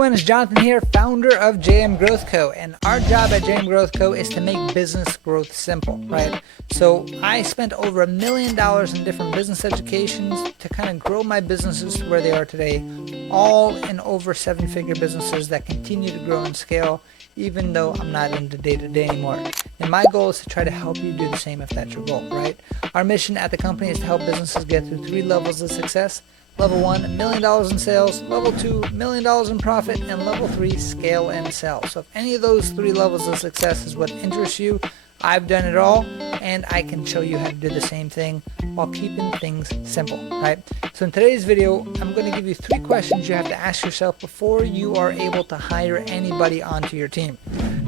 everyone, it's Jonathan here, founder of JM Growth Co. And our job at JM Growth Co. is to make business growth simple, right? So I spent over $1 million in different business educations to kind of grow my businesses to where they are today, all in over 7-figure businesses that continue to grow and scale, even though I'm not in the day-to-day anymore. And my goal is to try to help you do the same if that's your goal, right? Our mission at the company is to help businesses get through 3 levels of success. Level 1, $1 million in sales. Level 2, $1 million in profit. And level 3, scale and sell. So if any of those 3 levels of success is what interests you, I've done it all, and I can show you how to do the same thing while keeping things simple, right? So in today's video, I'm going to give you 3 questions you have to ask yourself before you are able to hire anybody onto your team.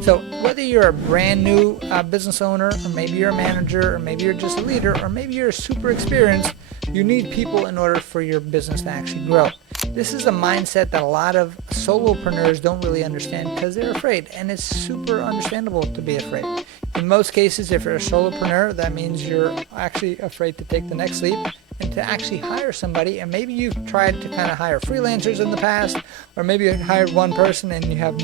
So whether you're a brand new business owner, or maybe you're a manager, or maybe you're just a leader, or maybe you're super experienced, you need people in order for your business to actually grow. This is a mindset that a lot of solopreneurs don't really understand because they're afraid, and it's super understandable to be afraid. In most cases, if you're a solopreneur, that means you're actually afraid to take the next leap and to actually hire somebody. And maybe you've tried to kind of hire freelancers in the past, or maybe you hired one person and you have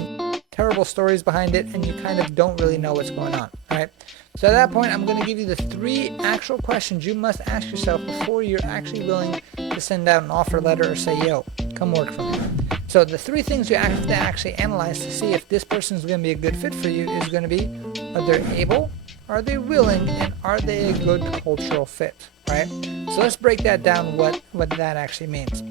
terrible stories behind it and you kind of don't really know what's going on, right? So at that point, I'm going to give you the 3 actual questions you must ask yourself before you're actually willing to send out an offer letter or say, yo, come work for me. So the 3 things you have to actually analyze to see if this person is going to be a good fit for you is going to be, are they able, are they willing, and are they a good cultural fit, right? So let's break that down, what that actually means.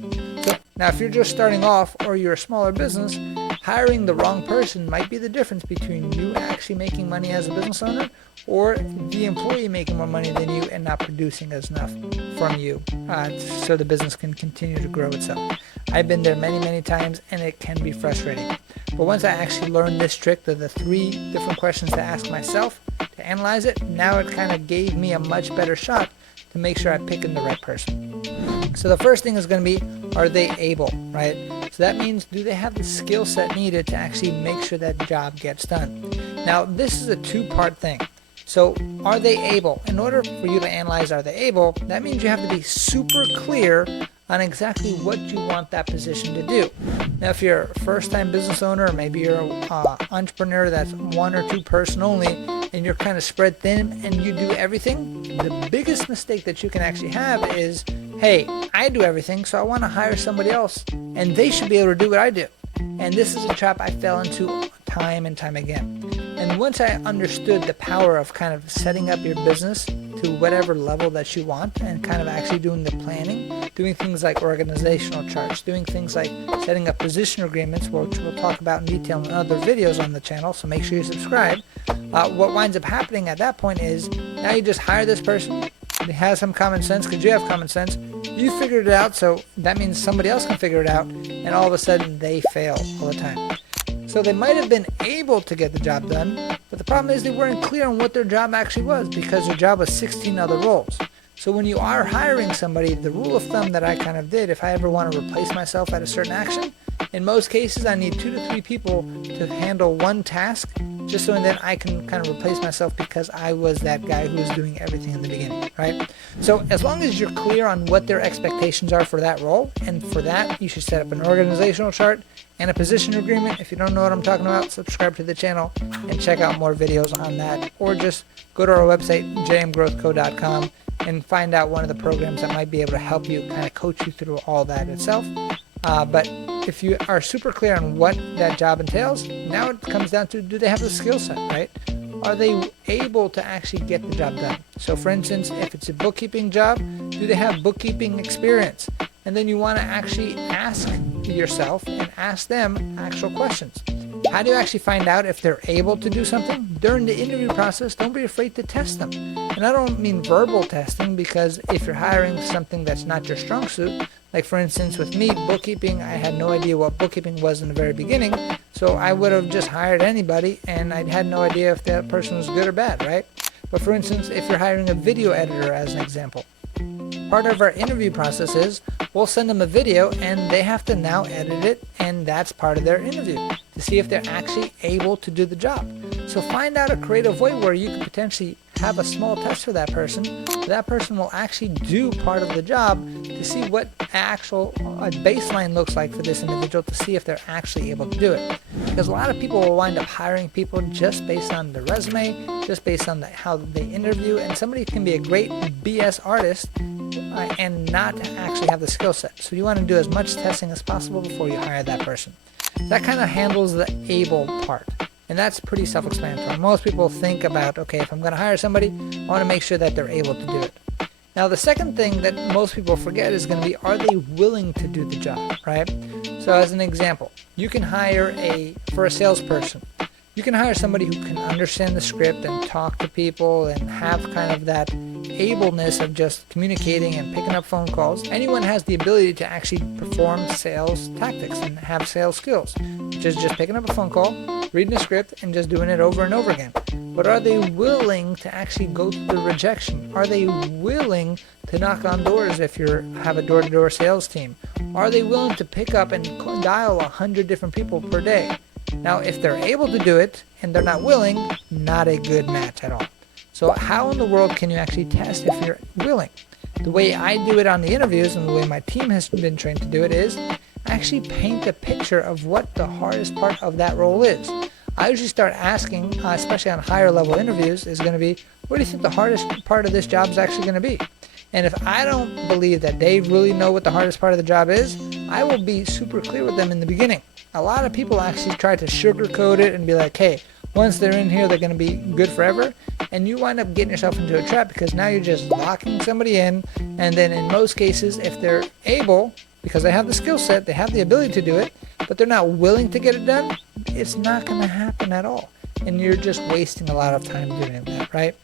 So now if you're just starting off or you're a smaller business, hiring the wrong person might be the difference between you actually making money as a business owner or the employee making more money than you and not producing as enough from you so the business can continue to grow itself. I've been there many times and it can be frustrating. But once I actually learned this trick of the 3 different questions to ask myself to analyze it, now it kind of gave me a much better shot to make sure I'm picking the right person. So the first thing is going to be, are they able, right? So that means, do they have the skill set needed to actually make sure that job gets done? Now, this is a 2-part thing. So are they able? In order for you to analyze are they able, that means you have to be super clear on exactly what you want that position to do. Now, if you're a first-time business owner, or maybe you're an entrepreneur that's 1 or 2 person only, and you're kind of spread thin and you do everything, the biggest mistake that you can actually have is, hey, I do everything, so I want to hire somebody else, and they should be able to do what I do. And this is a trap I fell into time and time again. And once I understood the power of kind of setting up your business to whatever level that you want and kind of actually doing the planning, doing things like organizational charts, doing things like setting up position agreements, which we'll talk about in detail in other videos on the channel, so make sure you subscribe. What winds up happening at that point is now you just hire this person. They have some common sense because you have common sense. You figured it out, so that means somebody else can figure it out, and all of a sudden they fail all the time. So they might have been able to get the job done, but the problem is they weren't clear on what their job actually was because their job was 16 other roles. So when you are hiring somebody, the rule of thumb that I kind of did, if I ever want to replace myself at a certain action, in most cases I need 2 to 3 people to handle one task, just so that I can kind of replace myself because I was that guy who was doing everything in the beginning, right? So as long as you're clear on what their expectations are for that role, and for that you should set up an organizational chart and a position agreement. If you don't know what I'm talking about, subscribe to the channel and check out more videos on that, or just go to our website, jmgrowthco.com, and find out one of the programs that might be able to help you kind of coach you through all that itself. But if you are super clear on what that job entails, now it comes down to, do they have the skill set, right? Are they able to actually get the job done? So for instance, if it's a bookkeeping job, do they have bookkeeping experience? And then you want to actually ask yourself and ask them actual questions. How do you actually find out if they're able to do something? During the interview process, don't be afraid to test them. And I don't mean verbal testing, because if you're hiring something that's not your strong suit, like for instance with me, bookkeeping, I had no idea what bookkeeping was in the very beginning, so I would have just hired anybody and I had no idea if that person was good or bad, right? But for instance, if you're hiring a video editor as an example, part of our interview process is we'll send them a video and they have to now edit it, and that's part of their interview to see if they're actually able to do the job. So find out a creative way where you can potentially have a small test for that person. That person will actually do part of the job to see what actual baseline looks like for this individual, to see if they're actually able to do it. Because a lot of people will wind up hiring people just based on the resume, just based on how they interview, and somebody can be a great BS artist and not actually have the skill set. So you want to do as much testing as possible before you hire that person. That kind of handles the able part. And that's pretty self-explanatory. Most people think about, okay, if I'm going to hire somebody, I want to make sure that they're able to do it. Now, the second thing that most people forget is going to be, are they willing to do the job, right? So as an example, you can hire for a salesperson, you can hire somebody who can understand the script and talk to people and have kind of that ableness of just communicating and picking up phone calls. Anyone has the ability to actually perform sales tactics and have sales skills, which is just picking up a phone call, reading a script, and just doing it over and over again. But are they willing to actually go through the rejection? Are they willing to knock on doors if you have a door-to-door sales team? Are they willing to pick up and dial 100 different people per day? Now, if they're able to do it and they're not willing, not a good match at all. So how in the world can you actually test if you're willing? The way I do it on the interviews and the way my team has been trained to do it is actually paint a picture of what the hardest part of that role is. I usually start asking, especially on higher level interviews, is going to be, what do you think the hardest part of this job is actually going to be? And if I don't believe that they really know what the hardest part of the job is, I will be super clear with them in the beginning. A lot of people actually try to sugarcoat it and be like, hey, once they're in here, they're going to be good forever. And you wind up getting yourself into a trap, because now you're just locking somebody in. And then in most cases, if they're able, because they have the skill set, they have the ability to do it, but they're not willing to get it done, it's not going to happen at all. And you're just wasting a lot of time doing that, right?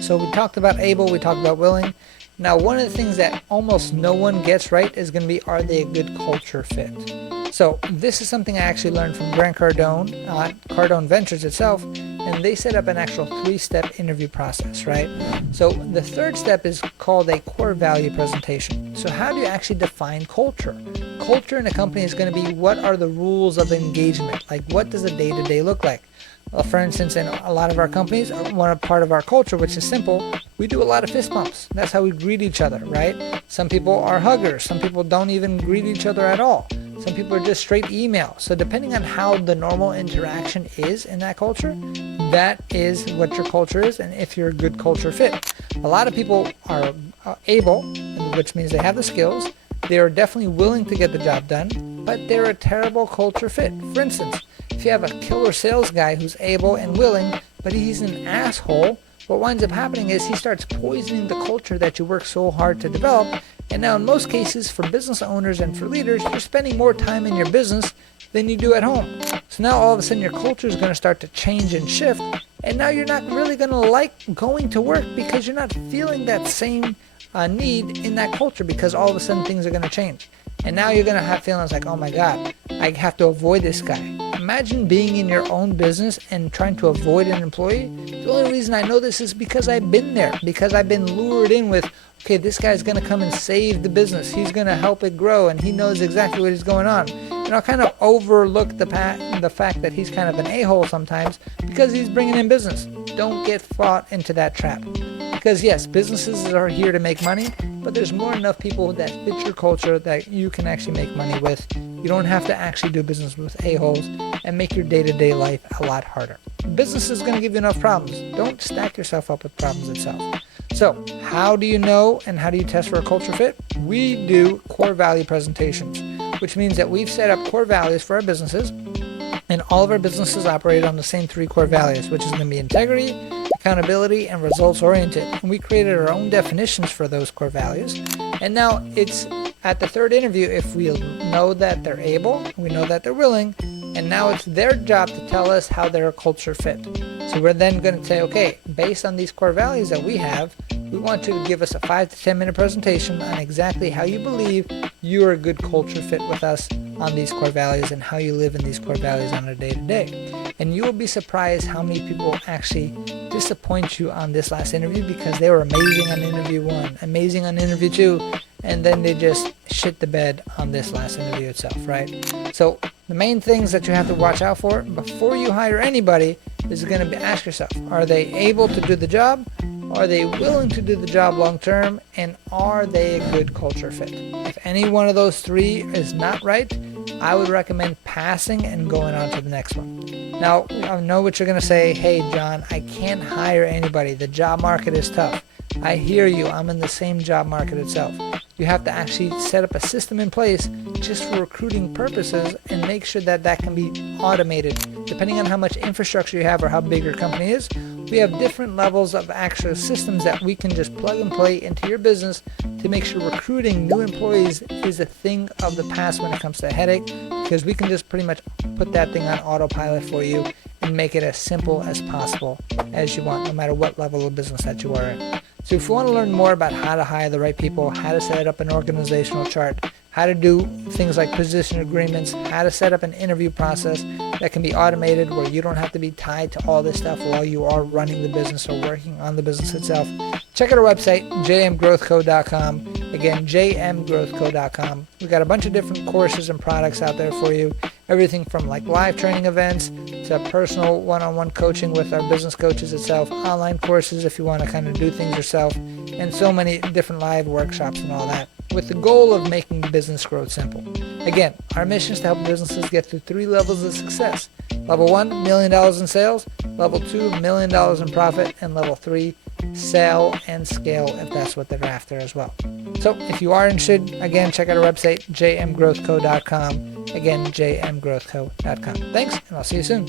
So we talked about able, we talked about willing. Now, one of the things that almost no one gets right is going to be, are they a good culture fit? So this is something I actually learned from Grant Cardone, Cardone Ventures itself, and they set up an actual 3-step interview process, right? So the third step is called a core value presentation. So how do you actually define culture? Culture in a company is going to be, what are the rules of engagement? Like, what does a day-to-day look like? Well, for instance, in a lot of our companies, one part of our culture, which is simple, we do a lot of fist bumps. That's how we greet each other, right? Some people are huggers. Some people don't even greet each other at all. Some people are just straight email. So depending on how the normal interaction is in that culture, that is what your culture is, and if you're a good culture fit. A lot of people are able, which means they have the skills. They are definitely willing to get the job done, but they're a terrible culture fit. For instance, if you have a killer sales guy who's able and willing, but he's an asshole, what winds up happening is he starts poisoning the culture that you work so hard to develop. And now in most cases, for business owners and for leaders, you're spending more time in your business than you do at home. So now all of a sudden your culture is going to start to change and shift, and now you're not really going to like going to work, because you're not feeling that same need in that culture, because all of a sudden things are going to change. And now you're going to have feelings like, oh my God, I have to avoid this guy. Imagine being in your own business and trying to avoid an employee. The only reason I know this is because I've been there, because I've been lured in with, okay, this guy's going to come and save the business. He's going to help it grow, and he knows exactly what is going on. And I'll kind of overlook the fact that he's kind of an a-hole sometimes, because he's bringing in business. Don't get caught into that trap. Because yes, businesses are here to make money, but there's more than enough people that fit your culture that you can actually make money with. You don't have to actually do business with a-holes and make your day-to-day life a lot harder. Business is going to give you enough problems. Don't stack yourself up with problems itself. So how do you know and how do you test for a culture fit? We do core value presentations, which means that we've set up core values for our businesses, and all of our businesses operate on the same 3 core values, which is going to be integrity, accountability, and results oriented. And we created our own definitions for those core values. And now it's at the third interview, if we know that they're able, we know that they're willing, and now it's their job to tell us how they're a culture fit. So we're then going to say, okay, based on these core values that we have, we want you to give us a 5 to 10 minute presentation on exactly how you believe you're a good culture fit with us on these core values, and how you live in these core values on a day-to-day. And you will be surprised how many people actually disappoint you on this last interview, because they were amazing on interview 1, amazing on interview 2, and then they just shit the bed on this last interview itself, right? So the main things that you have to watch out for before you hire anybody is going to be, ask yourself, are they able to do the job? Are they willing to do the job long term? And are they a good culture fit? If any one of those three is not right, I would recommend passing and going on to the next one. Now, I know what you're going to say. Hey, John, I can't hire anybody. The job market is tough. I hear you. I'm in the same job market itself. You have to actually set up a system in place just for recruiting purposes and make sure that that can be automated. Depending on how much infrastructure you have or how big your company is, we have different levels of actual systems that we can just plug and play into your business to make sure recruiting new employees is a thing of the past when it comes to a headache, because we can just pretty much put that thing on autopilot for you and make it as simple as possible as you want, no matter what level of business that you are in. So if you want to learn more about how to hire the right people, how to set up an organizational chart, how to do things like position agreements, how to set up an interview process that can be automated where you don't have to be tied to all this stuff while you are running the business or working on the business itself, check out our website, jmgrowthco.com. Again, jmgrowthco.com. We've got a bunch of different courses and products out there for you. Everything from like live training events to personal one-on-one coaching with our business coaches itself, online courses if you want to kind of do things yourself, and so many different live workshops and all that, with the goal of making business growth simple. Again, our mission is to help businesses get through 3 levels of success. Level 1, $1 million in sales. Level 2, $1 million in profit. And level 3, sell and scale if that's what they're after as well. So if you are interested, again, check out our website, jmgrowthco.com. Again, jmgrowthco.com. Thanks, and I'll see you soon.